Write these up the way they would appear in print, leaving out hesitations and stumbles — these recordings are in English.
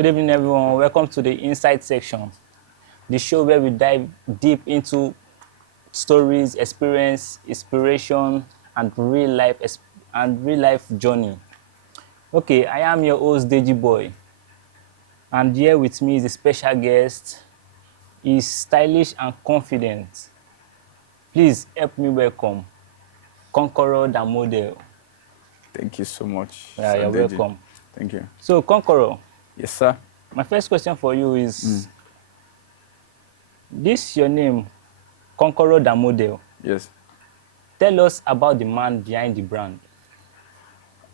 Good evening, everyone. Welcome to the Insight section, the show where we dive deep into stories, experience, inspiration, and real life journey. Okay, I am your host, Deji Boy, and here with me is a special guest. He's stylish and confident. Please help me welcome Conqueror the model. Thank you so much. Yeah, Sir you're Deji. welcome. Thank you. So, Conqueror, Yes, sir. my first question for you is this your name, Conqueror the model. Yes. Tell us about the man behind the brand.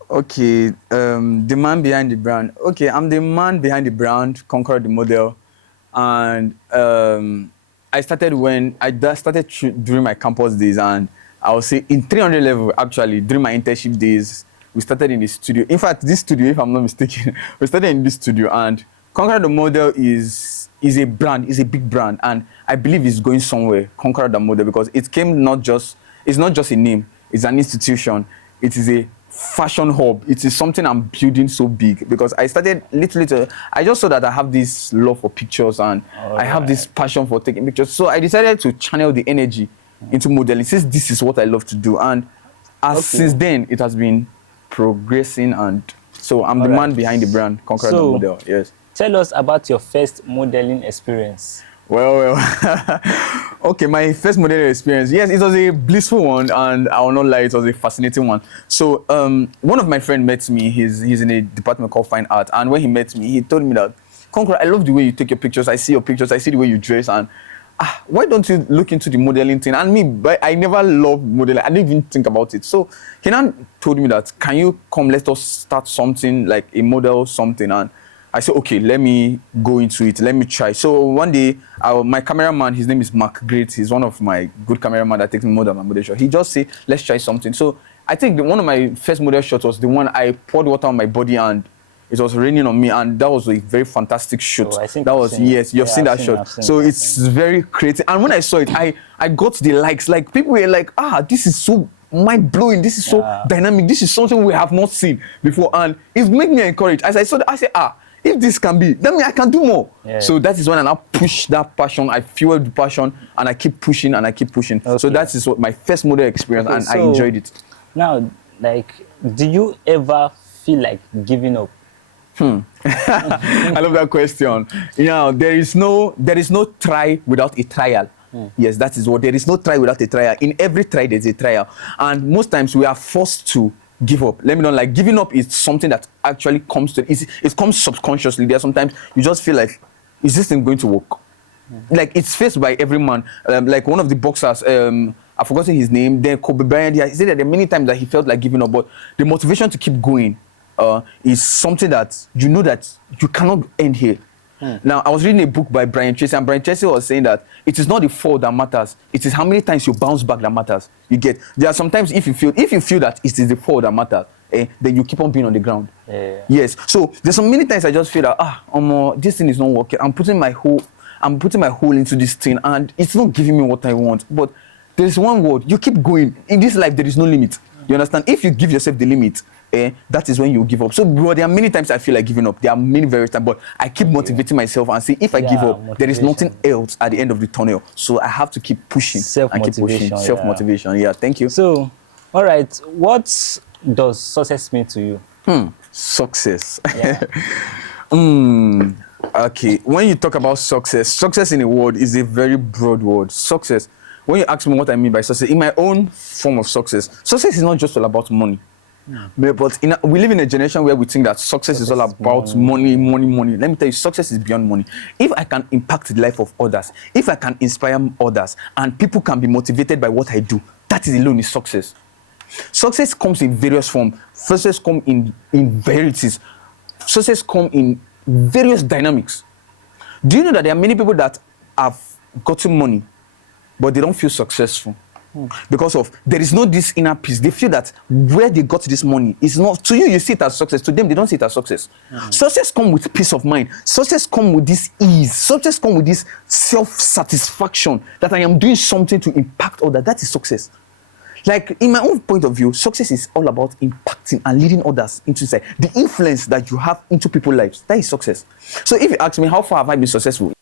Okay, the man behind the brand. Okay, I'm the man behind the brand, Conquer the model. And I started when I started during my campus days, and I would say in 300 level, actually, during my internship days, we started in the studio. In fact, this studio, if I'm not mistaken, we started in this studio, and Conquer the model is a brand, is a big brand, and I believe it's going somewhere, Conquer the model, because it came it's not just a name, it's an institution, it is a fashion hub. It is something I'm building so big because I started little. I just saw that I have this love for pictures and I have this passion for taking pictures. So I decided to channel the energy into modeling since this is what I love to do. And since then, it has been progressing. And so I'm the man behind the brand, Conquer the Model. Yes. Tell us about your first modeling experience. Well. Okay, my first modeling experience. Yes, it was a blissful one, and I will not lie, it was a fascinating one. So, one of my friends met me. He's in a department called Fine Art, and when he met me, he told me that, Conqueror, I love the way you take your pictures. I see your pictures. I see the way you dress, and why don't you look into the modeling thing? And me, but I never loved modeling. I didn't even think about it. So he now told me that, can you come? Let us start something like a model something. And I said, okay, let me go into it. Let me try. So one day, my cameraman, his name is Mark Great. He's one of my good cameraman that takes me more than my model shot. He just said, let's try something. So I think one of my first model shots was the one I poured water on my body and it was raining on me. And that was a very fantastic shoot. Oh, I think that was, yes, you've seen that shot. So it's very creative. And when I saw it, I got the likes. Like people were like, this is so mind-blowing. This is so dynamic. This is something we have not seen before. And it made me encouraged. As I saw that, I said, if this can be, then I can do more. Yeah. So that is when I now push that passion. I fuel the passion and I keep pushing and I keep pushing. Okay. So that is what my first model experience and I enjoyed it. Now, like, do you ever feel like giving up? I love that question. There is no try without a trial. Yes, that is what, there is no try without a trial. In every try, there's a trial. And most times we are forced to give up. Let me know, like giving up is something that actually comes to it comes subconsciously. There sometimes you just feel like, is this thing going to work? Like it's faced by every man. Like one of the boxers, I've forgotten his name. Then Kobe Bryant. He said that there are many times that he felt like giving up, but the motivation to keep going is something that you know that you cannot end here. Now, I was reading a book by Brian Tracy, and Brian Tracy was saying that it is not the fall that matters. It is how many times you bounce back that matters. You get, there are sometimes if you feel that it is the fall that matters, then you keep on being on the ground. Yeah. Yes. So there's so many times I just feel that this thing is not working. I'm putting my whole into this thing, and it's not giving me what I want. But there's one word: you keep going. In this life, there is no limit. You understand? If you give yourself the limit, that is when you give up. So, bro, there are many times I feel like giving up. There are many various times, but I keep motivating myself and say, if I give up, there is nothing else at the end of the tunnel. So I have to keep pushing and keep pushing. Self-motivation. Yeah, thank you. So, all right, what does success mean to you? Success. Yeah. Okay, when you talk about success in a word is a very broad word. Success. When you ask me what I mean by success, in my own form of success is not just all about money. But we live in a generation where we think that success is all about money. Let me tell you, success is beyond money. If I can impact the life of others, if I can inspire others, and people can be motivated by what I do, that is alone is success. Success comes in various forms. Success comes in varieties. Success comes in various dynamics. Do you know that there are many people that have gotten money, but they don't feel successful? Because of there is no this inner peace. They feel that where they got this money is not to you. You see it as success. To them, they don't see it as success. Success comes with peace of mind. Success comes with this ease. Success comes with this self-satisfaction that I am doing something to impact others. That is success. Like in my own point of view, success is all about impacting and leading others into success. The influence that you have into people's lives, that is success. So if you ask me, how far have I been successful?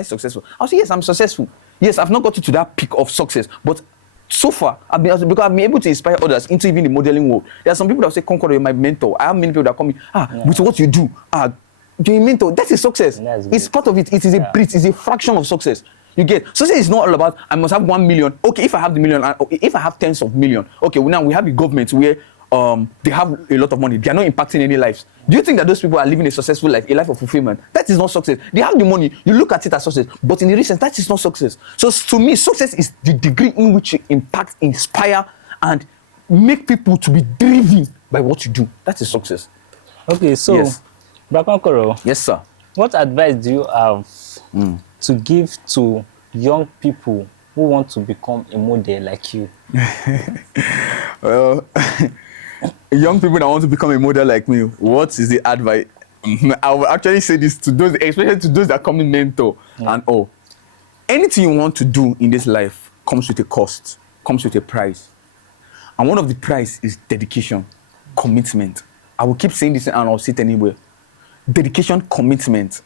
Successful. I'll say yes, I'm successful. Yes, I've not gotten to that peak of success, but so far because I've been able to inspire others into even the modeling world. There are some people that say, Concord, you're my mentor. I have many people that call me, with what you do, you're a mentor. That is success. It's part of it. It is a bit, it's a fraction of success. You get, success is not all about I must have 1 million. Okay, if I have the million, if I have tens of million, okay, well, now we have a government where they have a lot of money. They are not impacting any lives. Do you think that those people are living a successful life, a life of fulfillment? That is not success. They have the money. You look at it as success, but in the recent, that is not success. So to me, success is the degree in which you impact, inspire, and make people to be driven by what you do. That is success. Okay, so, Yes. Brakonkoro, Yes, sir. what advice do you have to give to young people who want to become a model like you? Well, young people that want to become a model like me, what is the advice? I will actually say this to those, especially to those that come in mentor and all. Anything you want to do in this life comes with a cost, comes with a price. And one of the price is dedication, commitment. I will keep saying this and I'll say it anywhere. Dedication, commitment.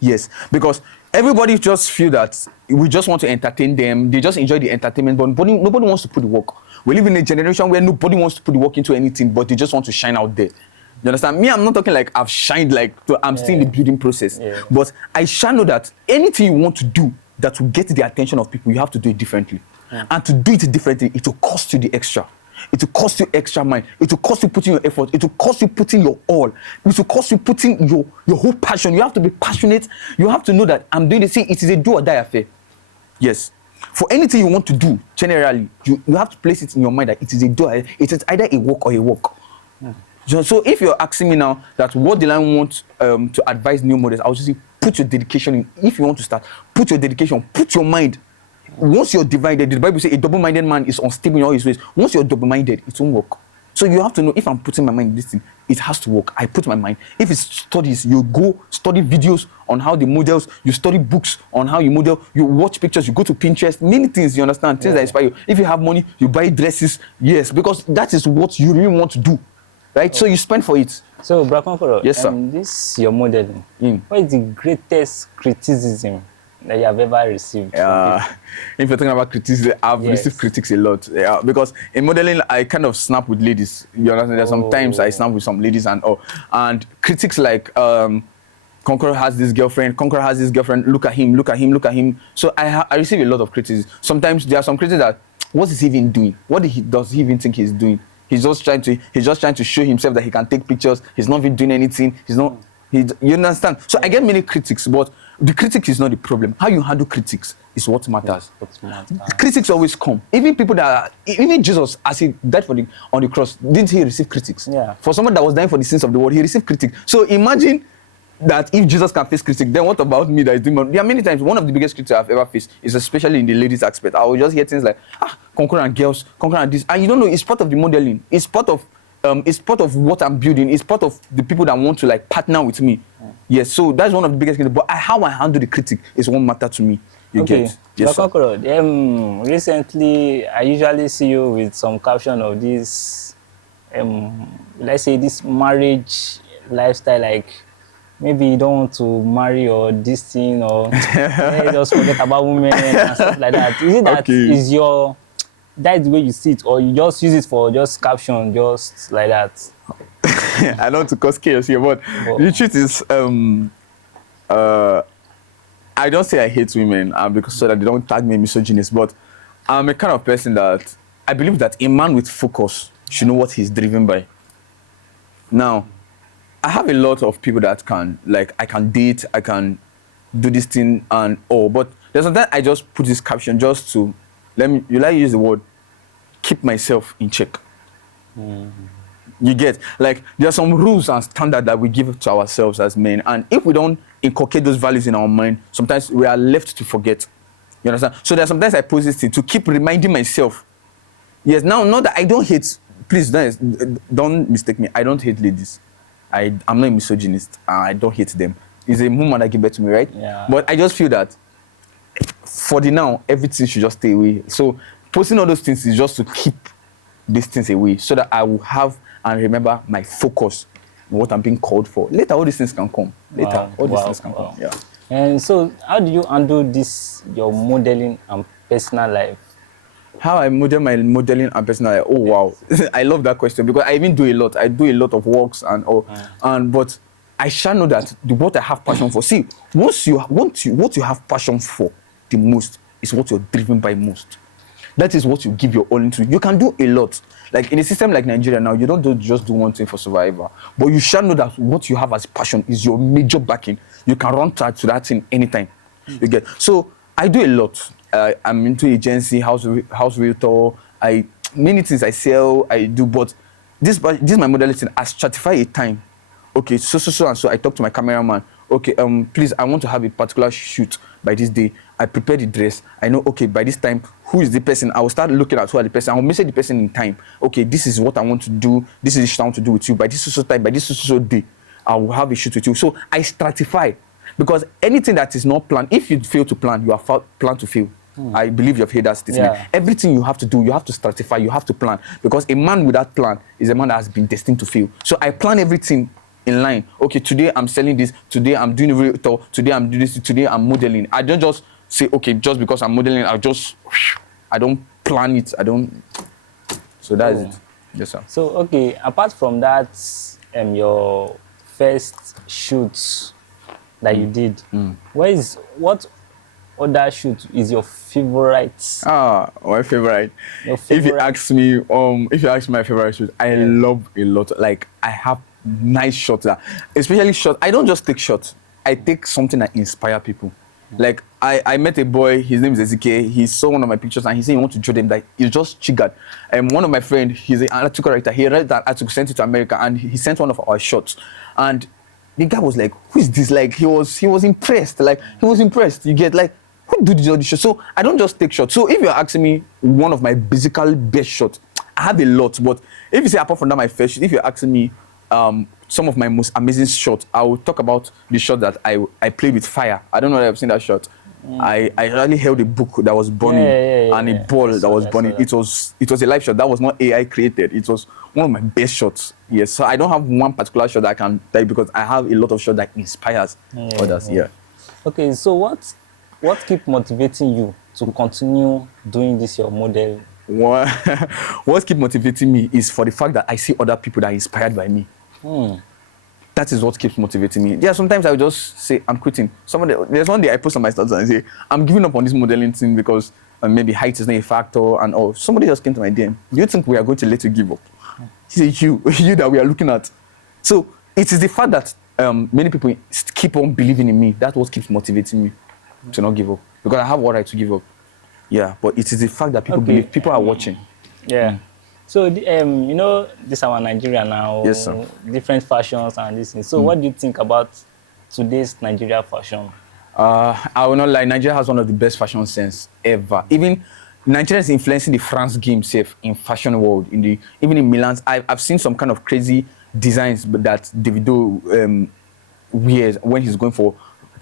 Yes, because everybody just feel that we just want to entertain them. They just enjoy the entertainment, but nobody wants to put the work. We live in a generation where nobody wants to put the work into anything, but they just want to shine out there. You understand? Me, I'm not talking like I've shined, like I'm still in the building process. Yeah. But I shall know that anything you want to do that will get the attention of people, you have to do it differently. And to do it differently, it will cost you the extra. It will cost you extra mind. It will cost you putting your effort. It will cost you putting your all. It will cost you putting your whole passion. You have to be passionate. You have to know that I'm doing this. See, it is a do or die affair. Yes. For anything you want to do, generally, you have to place it in your mind that it is a do. It is either a work or a work. So if you're asking me now that what do I want to advise new models, I would just say put your dedication in. If you want to start, put your dedication, put your mind. Once you're divided, the Bible says a double-minded man is unstable in all his ways. Once you're double-minded, it won't work. So you have to know, if I'm putting my mind in this thing, it has to work. I put my mind. If it's studies, you go study videos on how the models, you study books on how you model, you watch pictures, you go to Pinterest, many things, you understand, things that inspire you. If you have money, you buy dresses, yes, because that is what you really want to do, right? So you spend for it. So, Brakonkoro, Yes, sir. This your modeling. What is the greatest criticism that you have ever received? If you're talking about criticism, I've Yes. received critics a lot. Because in modeling, I kind of snap with ladies. You understand? There's sometimes I snap with some ladies and all. And critics like, Conqueror has this girlfriend, Conqueror has this girlfriend, look at him, look at him, look at him. So I receive a lot of criticism. Sometimes there are some critics that, what is he even doing? What does he even think he's doing? He's just trying to show himself that he can take pictures. He's not even doing anything. You understand? So I get many critics, but the critic is not the problem. How you handle critics is what matters. Critics always come. Even Jesus, as he died on the cross, didn't he receive critics? Yeah. For someone that was dying for the sins of the world, he received critics. So imagine that if Jesus can face critics, then what about me that is doing? There are many times, one of the biggest critics I've ever faced is especially in the ladies aspect. I will just hear things like, concurrent girls, concurrent this. And you don't know, it's part of the modeling. It's part of what I'm building. It's part of the people that want to like partner with me. Yes, so that's one of the biggest critics. But how I handle the critic is what matter to me. You get? Yes, Brakonkoro, recently I usually see you with some caption of this, let's say this marriage lifestyle, like maybe you don't want to marry or this thing or just forget about women and stuff like that. Is it that is that's the way you see it, or you just use it for just caption, just like that? I don't want to cause chaos here, but the truth is, I don't say I hate women because so that they don't tag me misogynist, but I'm a kind of person that I believe that a man with focus should know what he's driven by. Now, I have a lot of people that I can date, I can do this thing and all, but there's sometimes I just put this caption just to, use the word, keep myself in check. You get, like, there are some rules and standards that we give to ourselves as men, and if we don't inculcate those values in our mind, sometimes we are left to forget. You understand? So there's sometimes I post this thing to keep reminding myself. Yes, now, not that I don't hate, please don't mistake me, I don't hate ladies. I'm not a misogynist, I don't hate them. It's a woman that gave birth to me, right? Yeah. But I just feel that for the now, everything should just stay away. So posting all those things is just to keep these things away so that I will have and remember my focus, what I'm being called for. Later, all these things can come. Later, all these things can come. Yeah. And so, how do you handle this, your modeling and personal life? How I model my modeling and personal life? Oh wow, I love that question because I even do a lot. I do a lot of works and all, but I shall know that what I have passion for. See, what you have passion for the most is what you're driven by most. That is what you give your all into. You can do a lot. Like in a system like Nigeria now, you don't just do one thing for survival. But you shall know that what you have as passion is your major backing. You can run track to that thing anytime. You get. So I do a lot. I'm into agency, house realtor. Many things I sell, I do. But this is my modeling thing. I stratify a time. Okay, so and so. I talk to my cameraman. Okay, please, I want to have a particular shoot by this day. I prepare the dress. I know, okay, by this time, who is the person? I will start looking at who are the person. I will message the person in time. Okay, this is what I want to do. This is the shoot I want to do with you. By this so time, by this so day, I will have a shoot with you. So I stratify. Because anything that is not planned, if you fail to plan, you are planned to fail. I believe you've heard that statement. Yeah. Everything you have to do, you have to stratify, you have to plan. Because a man without plan is a man that has been destined to fail. So I plan everything in line. Okay, today I'm selling this, today I'm doing a realtor, today I'm doing this, today I'm modeling. I don't just say, okay, just because I'm modeling, I don't plan it, so that is it. Yes, sir. So, okay, apart from that, your first shoot that you did, what other shoot is your favorite? My favorite. Your If you favorite? ask me, my favorite shoot, I love a lot. Like I have nice shots, especially shots. I don't just take shots. I take something that inspire people. Like I met a boy. His name is Ezekiel. He saw one of my pictures and he said he want to draw them. That he's just triggered. One of my friends, he's an article writer. He read that article, sent it to America, and he sent one of our shots. And the guy was like, "Who is this?" Like he was impressed. Like he was impressed. You get like, who do this shot? So I don't just take shots. So if you're asking me one of my basically best shots, I have a lot. But if you say apart from that, my first shot, if you're asking me some of my most amazing shots, I will talk about the shot that I played with fire. I don't know if I've seen that shot. I really held a book that was burning and a ball that was burning. It was a live shot that was not AI created. It was one of my best shots. Yes, so I don't have one particular shot that I can tell because I have a lot of shots that inspires others. Yeah. Okay, so what keep motivating you to continue doing this, your model? What keep motivating me is for the fact that I see other people that are inspired by me. That is what keeps motivating me. Yeah, sometimes I will just say, I'm quitting. There's one day I post on my status and I say, I'm giving up on this modeling thing because maybe height is not a factor and all. Somebody just came to my DM. Do you think we are going to let you give up? He said, you that we are looking at. So it is the fact that many people keep on believing in me. That's what keeps motivating me to not give up. Because I have what right to give up. Yeah, but it is the fact that people believe, people are watching. Yeah. So, you know, this is our Nigeria now. Yes, sir. Different fashions and this thing. So, what do you think about today's Nigeria fashion? I will not lie. Nigeria has one of the best fashion sense ever. Even Nigeria is influencing the France game safe in fashion world. Even in Milan, I've seen some kind of crazy designs that Davido wears when he's going for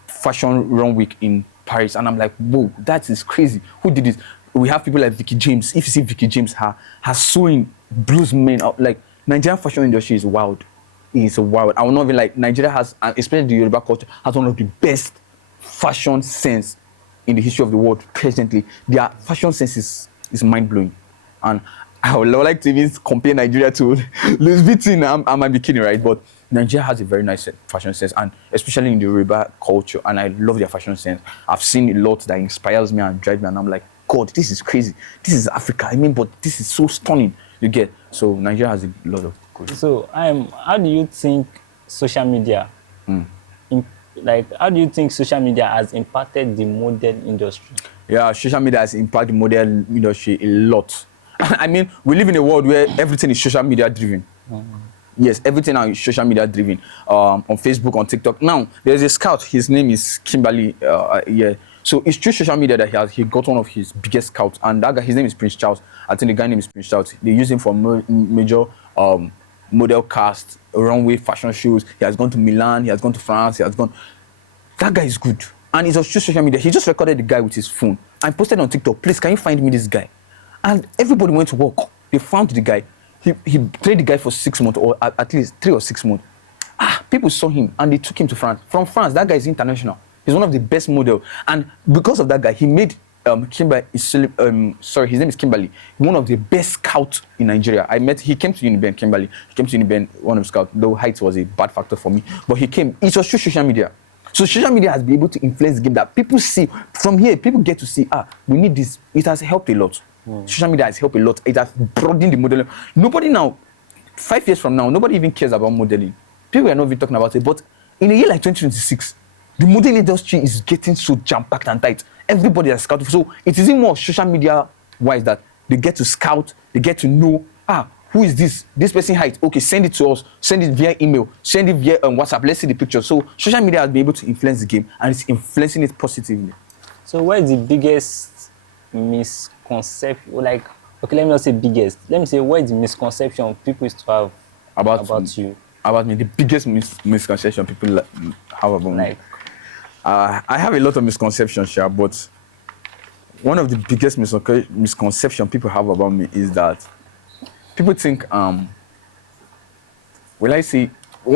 fashion run week in Paris, and I'm like, whoa, that is crazy. Who did this? We have people like Vicky James. If you see Vicky James, her sewing blues men out. Like Nigerian fashion industry is wild. It's wild. I will not even like Nigeria has, and especially the Yoruba culture, has one of the best fashion sense in the history of the world presently. Their fashion sense is mind blowing, and I would like to even compare Nigeria to Louis Vuitton. I might be kidding, right? But Nigeria has a very nice fashion sense, and especially in the Yoruba culture, and I love their fashion sense. I've seen a lot that inspires me and drives me, and I'm like, God, this is crazy. This is Africa. I mean, but this is so stunning. You get? So Nigeria has a lot of good. So, how do you think social media, how do you think social media has impacted the model industry? Yeah, social media has impacted the model industry a lot. I mean, we live in a world where everything is social media driven. Yes, everything now is social media driven. On Facebook, on TikTok. Now, there's a scout. His name is Kimberly. So it's through social media that he got one of his biggest scouts. And that guy, his name is Prince Charles. I think the guy name is Prince Charles. They use him for major model cast, runway fashion shows. He has gone to Milan. He has gone to France. That guy is good. And it's on social media. He just recorded the guy with his phone and posted on TikTok. Please, can you find me this guy? And everybody went to work. They found the guy. He played the guy for 6 months, or at least 3 or 6 months. People saw him and they took him to France. From France, that guy is international. He's one of the best models. And because of that guy, he made Kimberly, his name is Kimberly, one of the best scouts in Nigeria. He came to Uniben, Kimberly. He came to Uniben, one of the scouts, though height was a bad factor for me. But he came, it was through social media. So social media has been able to influence the game that people see. From here, people get to see, we need this. It has helped a lot. Social media has helped a lot. It has broadened the modeling. Nobody now, 5 years from now, nobody even cares about modeling. People are not even talking about it. But in a year like 2026, the modeling industry is getting so jam-packed and tight. Everybody has scouted. So it isn't more social media-wise that they get to scout, they get to know, who is this? This person height. Okay, send it to us. Send it via email. Send it via WhatsApp. Let's see the picture. So social media has been able to influence the game, and it's influencing it positively. So what is the biggest misconception? Like, okay, let me not say biggest. Let me say, what is the misconception people used to have about you? About me, the biggest misconception people have about me. I have a lot of misconceptions, but one of the biggest misconceptions people have about me is that people think, one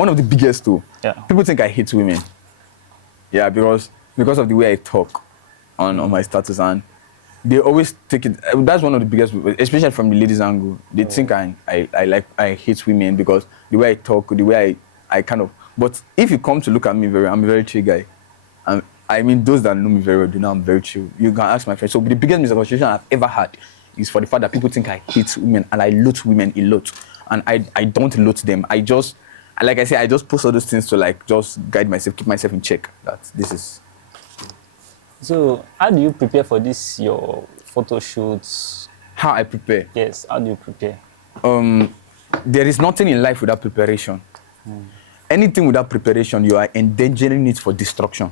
of the biggest too, people think I hate women. Yeah, because of the way I talk on my status, and they always take it, that's one of the biggest, especially from the ladies' angle. They think I hate women because the way I talk, the way I kind of, but if you come to look at me I'm a very chill guy. I mean, those that know me very well, they know I'm very chill. You can ask my friends. So the biggest misconception I've ever had is for the fact that people think I hate women, and I loathe women a lot. And I don't loathe them. I just, like I say, I just post all those things to like just guide myself, keep myself in check. That this is. So how do you prepare for this, your photo shoots? How I prepare? Yes, how do you prepare? There is nothing in life without preparation. Anything without preparation, you are endangering it for destruction.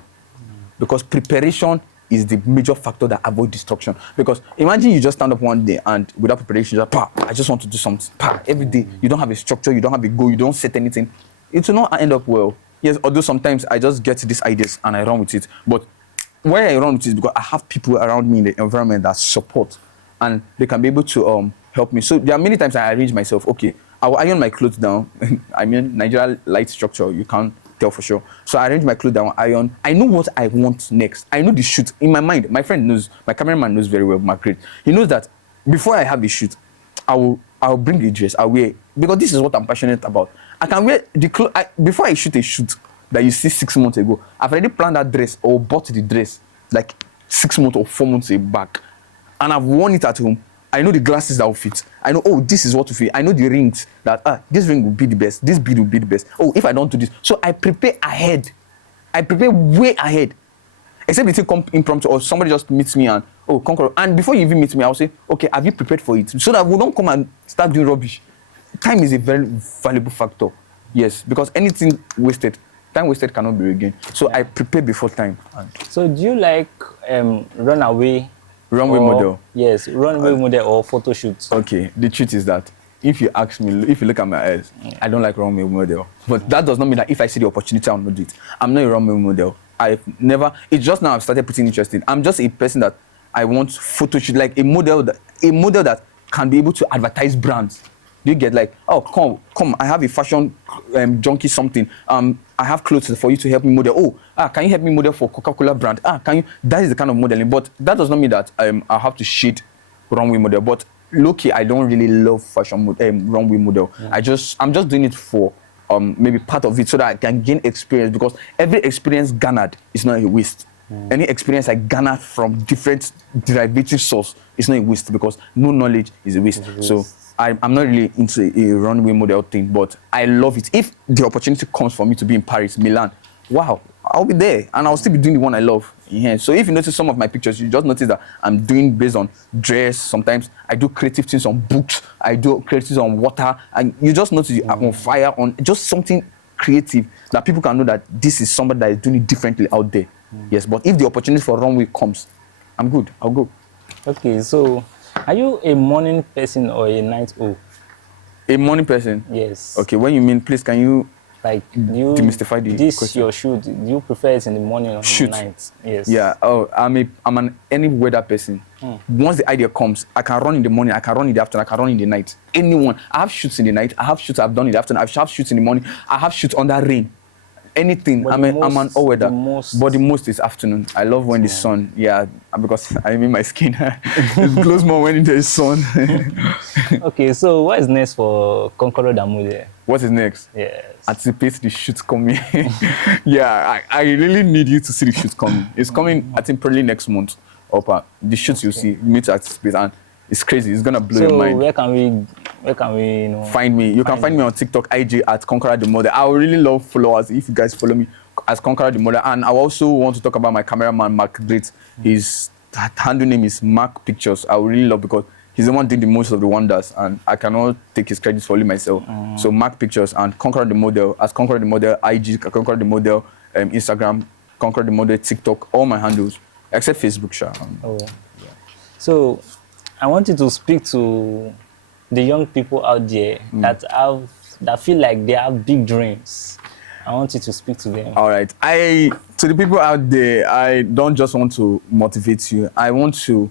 Because preparation is the major factor that avoids destruction. Because imagine you just stand up one day and without preparation, you're like, I just want to do something. Every day, you don't have a structure, you don't have a goal, you don't set anything. It will not end up well. Yes, although sometimes I just get these ideas and I run with it. But why I run with it is because I have people around me in the environment that support, and they can be able to help me. So there are many times I arrange myself, okay, I will iron my clothes down. I mean, Nigeria light structure, you can't tell for sure. So I arrange my clothes down, iron. I know what I want next. I know the shoot in my mind. My friend knows, my cameraman knows very well, Margaret. He knows that before I have a shoot, I'll bring a dress, I'll wear, because this is what I'm passionate about. I can wear the clothes, before I shoot a shoot that you see 6 months ago, I've already planned that dress or bought the dress like 6 months or 4 months back. And I've worn it at home. I know the glasses that will fit. I know, this is what to fit. I know the rings that, this ring will be the best. This bead will be the best. If I don't do this. So I prepare ahead. I prepare way ahead. Except if it come impromptu or somebody just meets me and, conquer. And before you even meet me, I'll say, okay, have you prepared for it? So that we don't come and start doing rubbish. Time is a very valuable factor. Yes, because anything wasted, time wasted cannot be regained. So I prepare before time. So do you like runway model? Yes, runway model or photo shoots. Okay, the truth is that if you ask me, if you look at my eyes, I don't like runway model. But that does not mean that if I see the opportunity, I'll not do it. I'm not a runway model. It's just now I've started putting interest in. I'm just a person that I want photo shoot, like a model that can be able to advertise brands. Do you get like, come, I have a fashion junkie something. I have clothes for you to help me model. Can you help me model for Coca-Cola brand? Can you? That is the kind of modeling. But that does not mean that I have to shade runway model. But low-key, I don't really love fashion runway model. Yeah. I'm just doing it for maybe part of it so that I can gain experience, because every experience garnered is not a waste. Any experience I garner from different derivative source is not a waste, because no knowledge is a waste. So I'm not really into a runway model thing, but I love it. If the opportunity comes for me to be in Paris, Milan, wow, I'll be there and I'll still be doing the one I love. Yeah. So if you notice some of my pictures, you just notice that I'm doing based on dress. Sometimes I do creative things on books. I do creative things on water. And you just notice I'm on fire, on just something creative that people can know that this is somebody that is doing it differently out there. Yes, but if the opportunity for runway comes, I'm good. I'll go. Okay, so are you a morning person or a night owl? A morning person? Yes. Okay, when you mean, please, can you Like, do you demystify the this question. your shoot? Do you prefer it in the morning or in Shoot. the night? Yes. Yeah. Oh, I'm an any weather person. Once the idea comes, I can run in the morning, I can run in the afternoon, I can run in the night. Anyone. I have shoots in the night. I have shoots I've done in the afternoon. I have shoots in the morning. I have shoots under rain. Anything. But I'm an all weather. But the most is afternoon. I love when the sun. Yeah, because I mean my skin. It glows more when there is sun. Okay, so what is next for Conqueror Damude? What is next? Yes. Anticipate the shoots coming. Yeah, I really need you to see the shoots coming. It's coming, I think, probably next month. The shoots you'll see, you need to anticipate, and it's crazy. It's gonna blow your mind. Where can we, you know, Find me? You can find me on TikTok, IG at Conqueror the Model. I would really love followers if you guys follow me as Conqueror the Model. And I also want to talk about my cameraman, Mark Great. His handle name is Mark Pictures. I would really love, because he's the one doing the most of the wonders, and I cannot take his credit for only myself. So Mark Pictures and Conqueror the Model, as Conqueror the Model, IG, Conqueror the Model, Instagram, Conqueror the Model, TikTok, all my handles, except Facebook, sure. So I want you to speak to the young people out there that feel like they have big dreams. I want you to speak to them. All right. To the people out there, I don't just want to motivate you. I want to,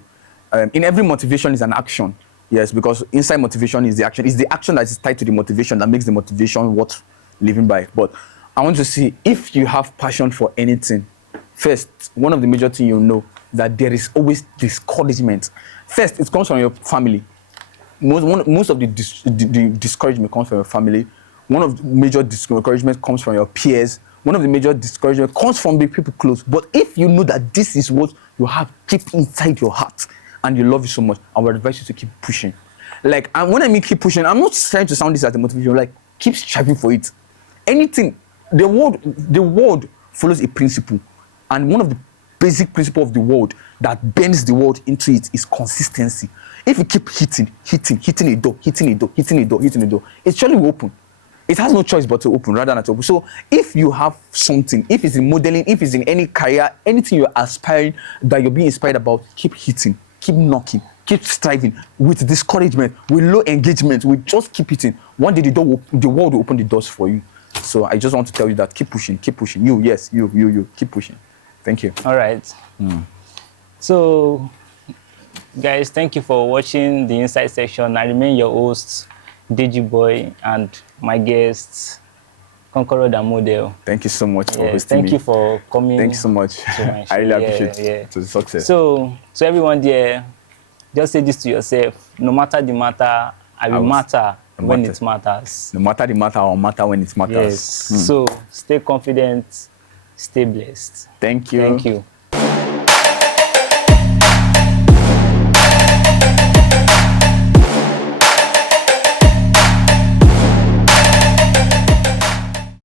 in every motivation is an action. Yes, because inside motivation is the action. It's the action that is tied to the motivation that makes the motivation worth living by. But I want to see if you have passion for anything. First, one of the major things you know that there is always discouragement. First, it comes from your family. Most of the discouragement comes from your family. One of the major discouragement comes from your peers. One of the major discouragement comes from the people close. But if you know that this is what you have deep inside your heart and you love it so much, I would advise you to keep pushing. Like, and when I mean keep pushing, I'm not trying to sound this as a motivation. Like, keep striving for it. Anything, the world follows a principle, and one of the basic principle of the world that bends the world into it is consistency. If you keep hitting a door, it surely will open. It has no choice but to open rather than to open. So if you have something, if it's in modeling, if it's in any career, anything you're aspiring, that you're being inspired about, keep hitting, keep knocking, keep striving with discouragement, with low engagement, with just keep hitting. One day the world will open the doors for you. So I just want to tell you that keep pushing. You, keep pushing. Thank you. All right. So, guys, thank you for watching the Inside Section. I remain your host, Digiboy, and my guest, Conqueror Damude. Thank you so much for hosting me. Thank you for coming. Thank you so much. I really appreciate it. To the success. So everyone there, just say this to yourself: no matter the matter, I will matter when it matters. No matter the matter, I'll matter when it matters. Yes. So stay confident, stay blessed. Thank you. Thank you.